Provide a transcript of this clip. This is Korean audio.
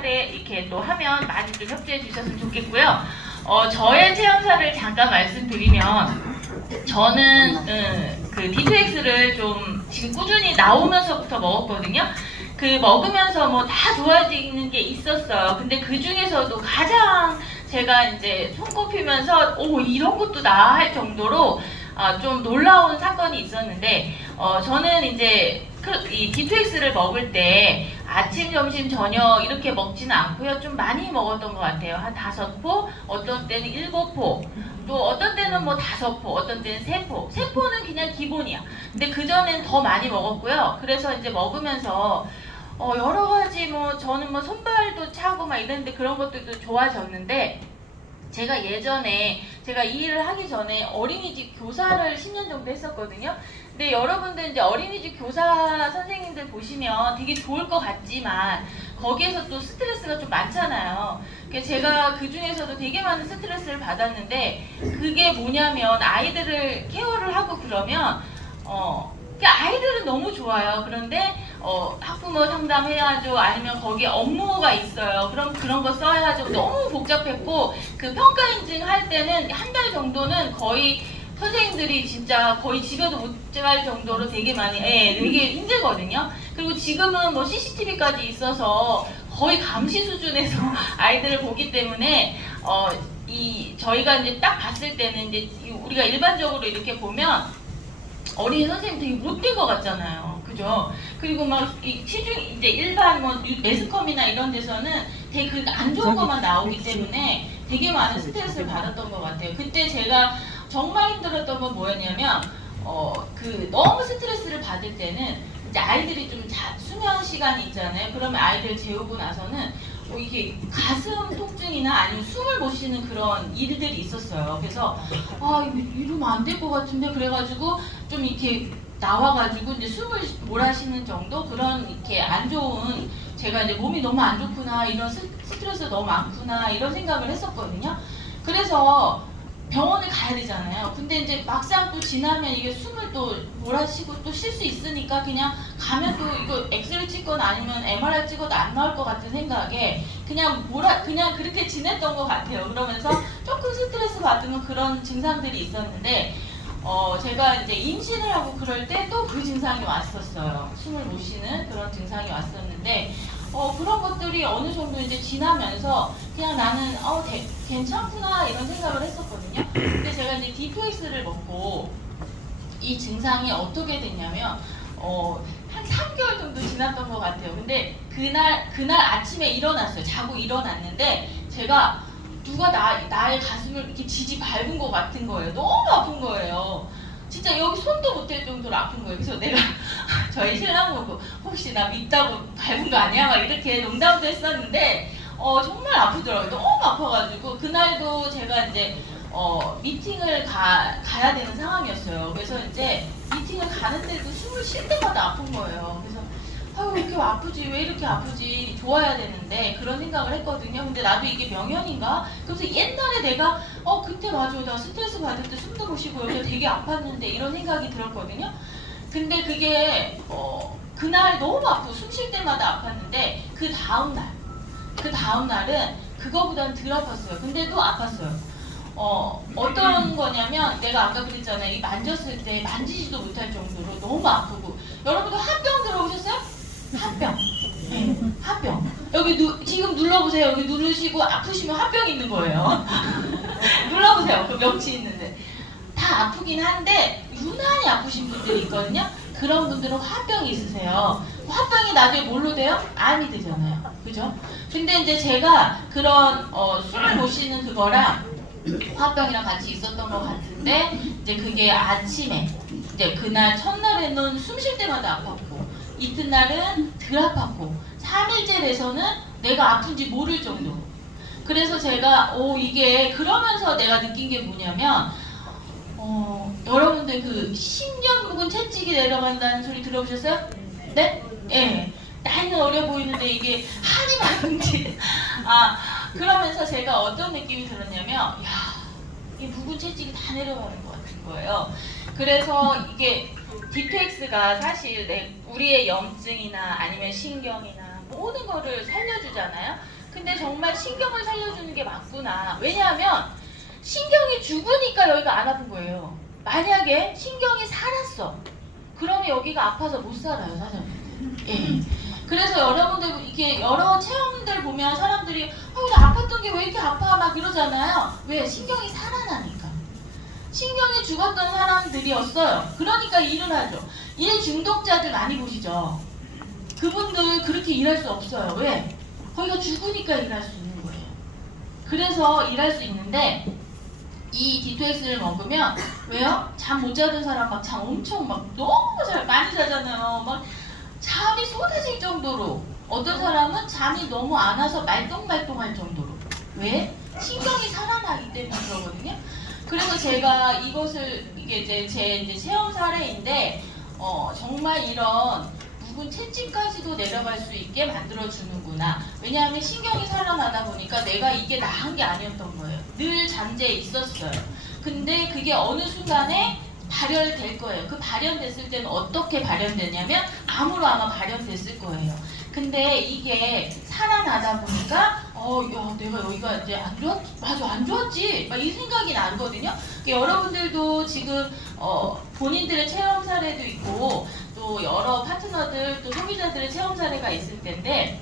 체형사례 이렇게 또 하면 많이 좀 협조해 주셨으면 좋겠고요. 저의 체형사를 잠깐 말씀드리면 저는 그 D2X를 좀 지금 꾸준히 나오면서부터 먹었거든요. 그 먹으면서 뭐 다 좋아지는 게 있었어요. 근데 그 중에서도 가장 제가 이제 손꼽히면서 오 이런 것도 나 할 정도로 좀 놀라운 사건이 있었는데 저는 이제 이 D2X를 먹을 때 아침, 점심, 저녁 이렇게 먹지는 않고요. 좀 많이 먹었던 것 같아요. 한 5포, 어떤 때는 7포, 또 어떤 때는 뭐 5포, 어떤 때는 3포. 3포는 그냥 기본이야. 근데 그전엔 더 많이 먹었고요. 그래서 이제 먹으면서 여러 가지 뭐 저는 뭐 손발도 차고 막 이랬는데 그런 것들도 좋아졌는데 제가 예전에 제가 이 일을 하기 전에 어린이집 교사를 10년 정도 했었거든요. 근데 여러분들 이제 어린이집 교사 선생님들 보시면 되게 좋을 것 같지만 거기에서 또 스트레스가 좀 많잖아요. 제가 그 중에서도 되게 많은 스트레스를 받았는데 그게 뭐냐면 아이들을 케어를 하고 그러면 아이들은 너무 좋아요. 그런데 학부모 상담해야죠. 아니면 거기에 업무가 있어요. 그럼 그런 거 써야죠. 너무 복잡했고 그 평가 인증 할 때는 한 달 정도는 거의 선생님들이 진짜 거의 집에도 못 갈 정도로 되게 많이 되게 힘들거든요. 그리고 지금은 뭐 CCTV까지 있어서 거의 감시 수준에서 아이들을 보기 때문에 저희가 이제 딱 봤을 때는 이제 우리가 일반적으로 이렇게 보면 어린이 선생님 되게 못된 것 같잖아요. 그죠? 그리고 막 시중 이제 일반 뭐 매스컴이나 이런 데서는 되게 안 좋은 것만 나오기 때문에 되게 많은 스트레스를 받았던 것 같아요. 그때 제가 정말 힘들었던 건 뭐였냐면 너무 스트레스를 받을 때는 이제 아이들이 좀 수면 시간이 있잖아요. 그러면 아이들 재우고 나서는 이게 가슴 통증이나 아니면 숨을 못 쉬는 그런 일들이 있었어요. 그래서 이러면 안 될 것 같은데 그래가지고 좀 이렇게 나와가지고 이제 숨을 몰아쉬는 정도 그런 이렇게 안 좋은 제가 이제 몸이 너무 안 좋구나 이런 스트레스 너무 많구나 이런 생각을 했었거든요. 그래서 병원을 가야 되잖아요. 근데 이제 막상 또 지나면 이게 숨을 또 몰아쉬고 또 쉴 수 있으니까 그냥 가면 또 이거 엑스레이 찍거나 아니면 MRI 찍어도 안 나올 것 같은 생각에 그냥 그렇게 지냈던 것 같아요. 그러면서 조금 스트레스 받으면 그런 증상들이 있었는데 제가 이제 임신을 하고 그럴 때 또 그 증상이 왔었어요. 숨을 못 쉬는 그런 증상이 왔었는데 그런 것들이 어느 정도 이제 지나면서 그냥 나는 괜찮구나 이런 생각을 했었거든요. 근데 제가 이제 D2X를 먹고 이 증상이 어떻게 됐냐면 한 3개월 정도 지났던 것 같아요. 근데 그날 아침에 일어났어요. 자고 일어났는데 제가 누가 나의 가슴을 이렇게 지지 밟은 것 같은 거예요. 너무 아픈 거예요. 진짜 여기 손도 못 댈 정도로 아픈 거예요. 그래서 내가 저희 신랑 보고 혹시 나 믿다고 밟은 거 아니야? 막 이렇게 농담도 했었는데 정말 아프더라고요. 너무 아파가지고 그날도 제가 이제 미팅을 가야 되는 상황이었어요. 그래서 이제 미팅을 가는데도 숨을 쉴 때마다 아픈 거예요. 그래서 왜 이렇게 아프지? 왜 이렇게 아프지? 좋아야 되는데 그런 생각을 했거든요. 근데 나도 이게 명현인가? 그래서 옛날에 내가 그때 맞아 나 스트레스 받을 때 숨도 못 쉬고 여기가 되게 아팠는데 이런 생각이 들었거든요. 근데 그게 그날 너무 아프고 숨 쉴 때마다 아팠는데 그 다음 날은 그거보다는 덜 아팠어요. 근데도 아팠어요. 어떤 거냐면 내가 아까 그랬잖아요. 이 만졌을 때 만지지도 못할 정도로 너무 아프고 여러분도 화병 들어오셨어요? 화병. 네, 화병. 여기 지금 눌러보세요. 여기 누르시고 아프시면 화병 있는 거예요. 눌러보세요. 그 명치 있는데. 다 아프긴 한데 유난히 아프신 분들이 있거든요. 그런 분들은 화병이 있으세요. 화병이 나중에 뭘로 돼요? 암이 되잖아요. 그죠? 근데 이제 제가 그런 숨을 못 쉬는 그거랑 화병이랑 같이 있었던 것 같은데 이제 그게 아침에 이제 그날 첫날에는 숨 쉴 때마다 아팠고 이튿날은 덜 아팠고 3일째 돼서는 내가 아픈지 모를 정도. 그래서 제가 이게 그러면서 내가 느낀 게 뭐냐면 여러분들 그 10년 묵은 채찍이 내려간다는 소리 들어보셨어요? 네? 예. 나이는 어려 보이는데 이게 한이 많은지 그러면서 제가 어떤 느낌이 들었냐면 이 묵은 채찍이 다 내려가는 것 같은 거예요. 그래서 이게 D2X가 사실 우리의 염증이나 아니면 신경이나 모든 거를 살려주잖아요. 신경을 살려주는 게 맞구나. 왜냐하면 신경이 죽으니까 여기가 안 아픈 거예요. 만약에 신경이 살았어. 그러면 여기가 아파서 못 살아요, 사장님들. 예. 그래서 여러분들 이렇게 여러 체험들 보면 사람들이 나 아팠던 게 왜 이렇게 아파 막 그러잖아요. 왜? 신경이 살아나니까. 신경이 죽었던 사람들이었어요. 그러니까 일을 하죠. 일 중독자들 많이 보시죠. 그분들 그렇게 일할 수 없어요. 왜? 거기가 죽으니까 일할 수 있는 거예요. 그래서 일할 수 있는데 이 D2X를 먹으면 왜요? 잠 못 자던 사람 막 잠 엄청 막 너무 많이 자잖아요. 막 잠이 쏟아질 정도로 어떤 사람은 잠이 너무 안 와서 말똥말똥할 정도로 왜? 신경이 살아나기 때문에 그러거든요. 그래서 제가 이것을 이게 이제 제 체험 사례인데 정말 이런 묵은 채찍까지도 내려갈 수 있게 만들어 주는구나. 왜냐하면 신경이 살아나다 보니까 내가 이게 나한 게 아니었던 거예요. 늘 잠재에 있었어요. 근데 그게 어느 순간에 발현될 거예요. 그 발현됐을 때는 어떻게 발현되냐면 암으로 아마 발현됐을 거예요. 근데 이게 살아나다 보니까 야 내가 여기가 이제 안 좋았지? 맞아 안 좋았지? 막 이 생각이 나거든요. 여러분들도 지금 본인들의 체험 사례도 있고 또 여러 파트너들 또 소비자들의 체험 사례가 있을 텐데